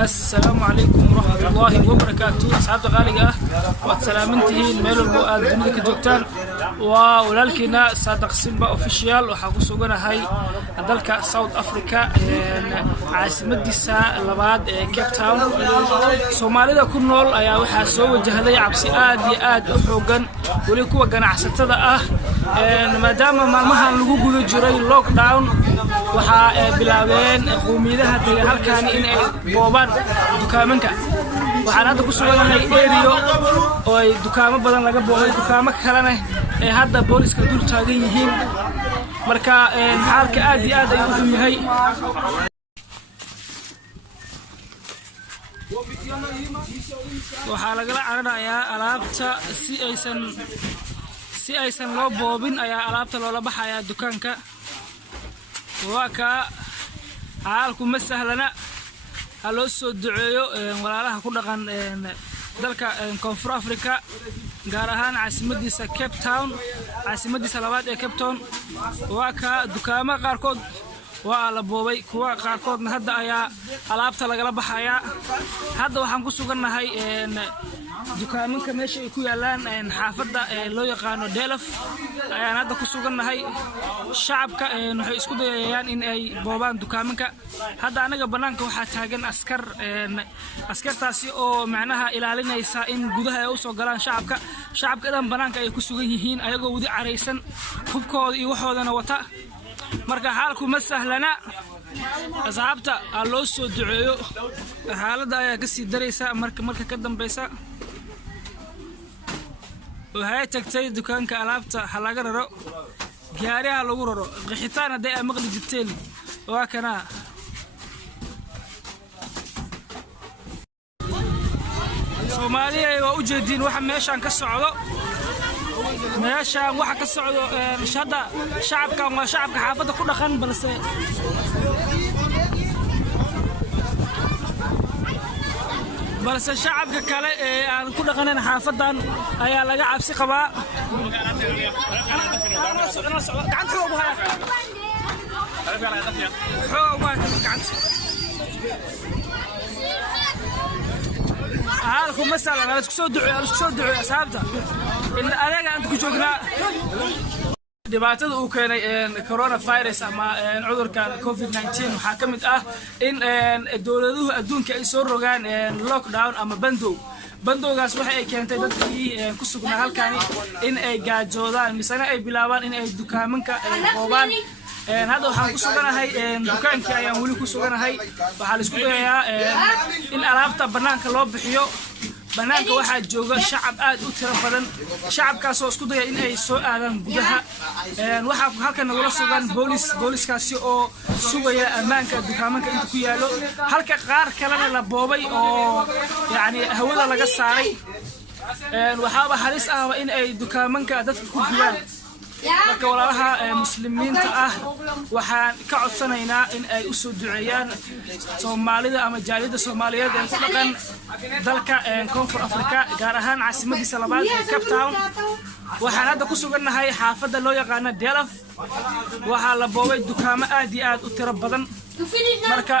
السلام عليكم ورحمة الله وبركاته. أصحاب غالية وسلامتهين ميل البؤاد دنيا كجوكتان ولكن صادق سيمبا أوفيشيال وحقوسونا هاي دالك ساوث أفريقيا عاصمة ديسا لبعض كيب تاون سوماليدا كنول أيا وحا سو وجهدي عبسي آد وحوغان ولي كوا ganacsatada maadaama maalmahan lagu gudo jiray lockdown waxa bilaabeen qowmiyadaha deegaanka halkaan in ay boobaan dukaamanka waxaan hadda ku suganahay area oo ay dukaamo badan laga boobay dukaamo kalena ee hadda booliska dul taagan yihiin marka xaalka aad iyo aad ay u yahay waxa laga cararayaa alaabta si aysan loo boobin ayaa alaabta loola baxayaa dukaanka waa ka xaalku ma sahlana loo soo duceeyo walaalaha ku dhaqan dalka Koonfur Afrika gaar ahaan caasimadiisa Cape Town caasimadiisa labaad ee Cape Town waa ka dukaamo qaarkood waa la boobay kuwa qaarkoodna hadda ayaa alaabta lagala baxayaa hadda waxaan ku suganahay dukaamanka meesha ay ku yaalaan xaafadda loo yaqaano Delaf ayaan hadda ku suganahay shacabka waxay isku dayayaan in ay boobaan dukaamanka hadda anaga banaanka waxa taagan askartaasi oo macnaha ilaalinaysa in gudaha ay u soo galaan shacabka dhan banaanka ay ku sugan yihiin ayagoo wadi careysan hubkooda iyo waxoodana wata marka xaalku ma sahlana asxaabta loo soo duceeyo xaaladda ayaa ka sii daraysa marka ka dambaysa waxay tagtay dukaanka alaabta laga raro gaariga lagu raro qixitaan haday ay maqli jirteen waa kana Soomaaliya waa u jeedin waxa meeshan ka socdo meeshan waxa ka socdo shada shacabka waa shacabka xaafadda ku dhaqan balse shacabka kale ee aan ku dhaqanan xaafadan ayaa laga cabsi qabaa halku masala la isku soo duceeyo asxaabta in anaga aan ku joognaa dhibaatada uu keenay coronavirus ama cudurkan COVID-19 waxa kamid ah in dawladuhu adduunka ay soo rogaan lockdown ama bandowgaas waxa ay keentay dadkii ku sugnaa halkaan in ay gaajoodaan misana ay bilaabaan in ay dukaamanka boobaan hadda waxaan ku suganahay dukaankii ayaan wali ku suganahay waxa la isku dayayaa in alaabta banaanka loo bixiyo banaanka waxa jooga shacab aad u tiro badan shacabkaas oo isku dayay in ay soo aadaan gudaha waxa halkan wala sugan booliskaasi oo sugaya amaanka dukaamanka inta ku yaalo halka qaar kalena la boobay oo yaani hawada laga saaray waxaaba halis ah in ay dukaamanka dadka ku gubaan marka walaalaha muslimiinta waxaan ka codsanaynaa in ay u soo duceeyaan Soomaalida ama jaaliyada Soomaaliyeed ee ku dhaqan dalka Koonfur Afrika gaar ahaan caasimadiisa labaad ee Cape Town waxaan hadda ku suganahay xaafadda loo yaqaan Delaf waxa la boobay dukaamo aad iyo aad u tiro badan marka